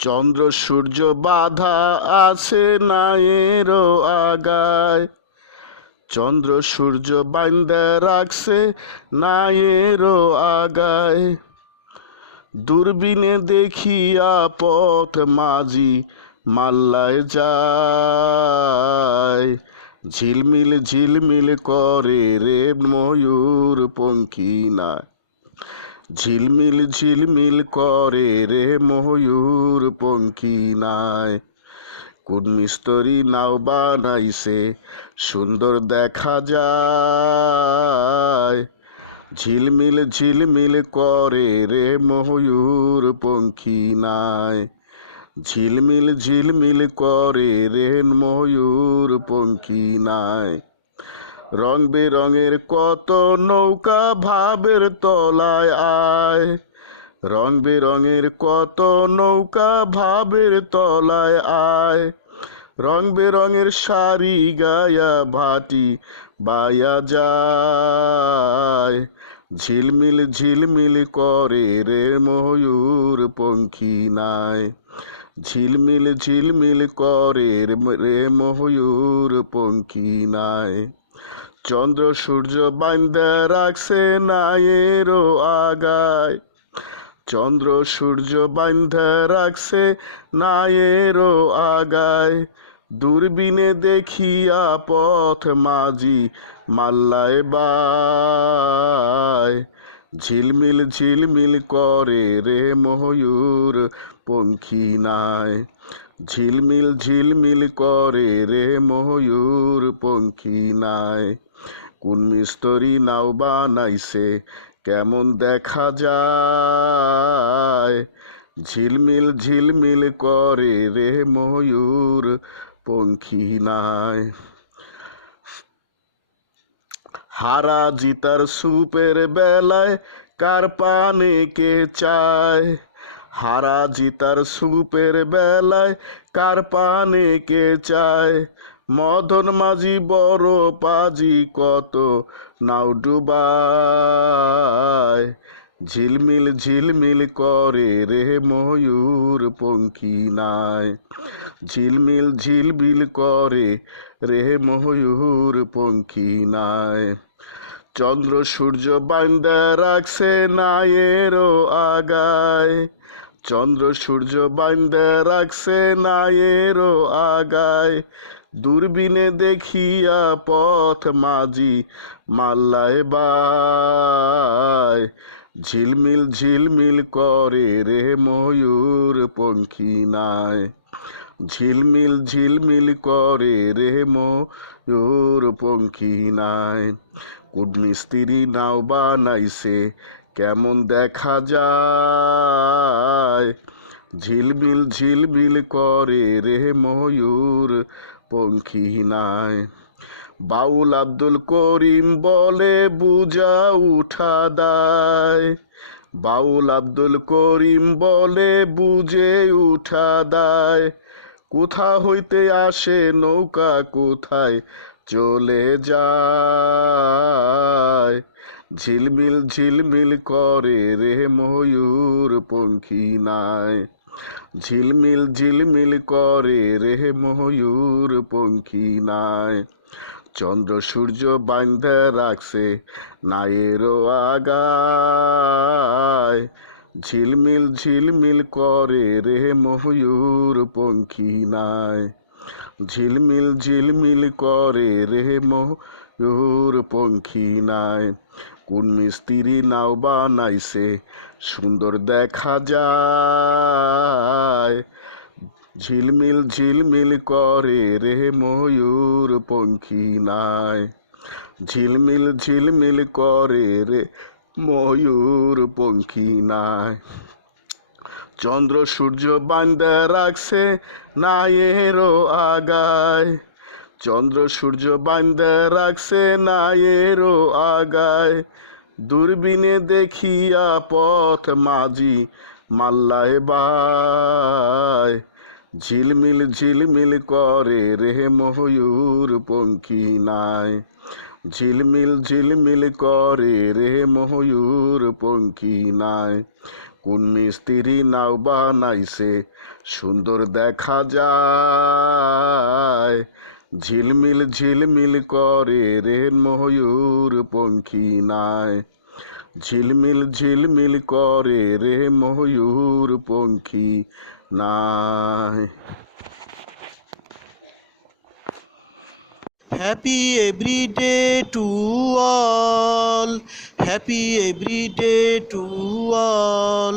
চন্দ্র সূর্য বাধা আছে নায়েরও আগায়। চন্দ্র সূর্য বাইন্দা রাখছে নায়েরও আগায়। দূরবীনে দেখিয়া পথ মাঝি মাল্লায় যায়। ঝিলমিল ঝিলমিল করে রে ময়ূর পঙ্খী না ঝিলমিল ঝিলমিল করে রে ময়ূর পঙ্খী নাই। কোন মিস্তরি নাও বানাইছে, সুন্দর দেখা যায়। ঝিলমিল ঝিলমিল করে রে ময়ূর পঙ্খী নাই। ঝিলমিল ঝিলমিল করে রে ময়ূর পঙ্খী নাই। রং বেরঙের কত নৌকা ভাবের তলায় আয়। রং বেরঙের কত নৌকা ভাবের তলায় আয়। রং বেরঙের শাড়ি গায়া ভাটি বায়া যায়। ঝিলমিল ঝিলমিল করে রে ময়ূর পঙ্খী নাই। ঝিলমিল ঝিলমিল করে রে ময়ূর পঙ্খী নাই। চন্দ্র সূর্য বান্ধা রাখছে নায়েরও আগায়। চন্দ্র সূর্য বান্ধা রাখছে নায়েরও আগায়। দূরবীনে দেখিয়া পথ মাঝি মাল্লায় বায়। ঝিলমিল ঝিলমিল করে রে ময়ূর পঙ্খী নাই। ঝিলমিল ঝিলমিল করে রে ময়ূর পঙ্খী নাই। কোন মিস্তরি নাও বানাইছে, কেমন দেখা যায়? ঝিলমিল ঝিলমিল করে রে ময়ূর পঙ্খী নাই। হারা জিতার সুপের বেলায় কার পানে কে চায়? হারা জিতার সুপের বেলায় কার পানে কে চায়? মদন মাঝি, বড় পাজি কত নাও ডুবায়? ঝিলমিল ঝিলমিল করে রে ময়ূর পঙ্খী নাই। ঝিলমিল ঝিলমিল করে রে ময়ূর পঙ্খী নাই। চন্দ্র সূর্য বান্দা রাখছে নায়েরও আগায়। চন্দ্র সূর্য বান্দা রাখছে নায়েরও আগায়। দূরবীনে দেখিয়া পথ মাঝি মাল্লায় বায়। ঝিলমিল ঝিলমিল করে রে ময়ূর পঙ্খী নাই ঝিলমিল ঝিলমিল করে রে ময়ূর পঙ্খী নাই কোন মিস্ত্রি নাও বানাইছে কেমন দেখা যায়? ঝিলমিল ঝিলমিল করে রে ময়ূর পঙ্খী নাই। বাউল আব্দুল করিম বলে বুঝা উঠা দায়। বাউল আব্দুল করিম বলে বুঝে উঠা দায়। কোথা হইতে আসে নৌকা, কোথায় চলে যায়? ঝিলমিল ঝিলমিল করে রে ময়ূর পঙ্খী নাই। ঝিলমিল ঝিলমিল করে রে ময়ূর পঙ্খী নাই। চন্দ্র সূর্য বান্ধা রাখছে নায়েরও আগায়। ঝিলমিল ঝিলমিল করে রে ময়ূর পঙ্খী নাই। ঝিলমিল ঝিলমিল করে রে ময়ূর পঙ্খী নাই। কোন মিস্ত্রি নাও বানাইছে? সুন্দর দেখা যায়। ঝিলমিল ঝিলমিল করে রে ময়ূর পঙ্খী নাই ঝিলমিল ঝিলমিল করে রে ময়ূর পঙ্খী নাই চন্দ্র সূর্য বান্দা রাখছে, নায়েরও আগায়। চন্দ্র সূর্য বান্দা রাখছে নায়েরও আগায়। দূরবীনে দেখিয়া পথ মাঝি মাল্লায় বায়। ঝিলমিল ঝিলমিল করে রে ময়ূর পঙ্খী নাই। ঝিলমিল ঝিলমিল করে রে ময়ূর পঙ্খী নাই। কোন মিস্ত্রি নাও বানাইছে, সুন্দর দেখা যায়। ঝিলমিল ঝিলমিল করে রে ময়ূর পঙ্খী নাই। ঝিলমিল ঝিলমিল করে রে ময়ূর পঙ্খী নাই। Happy everyday to all happy everyday to all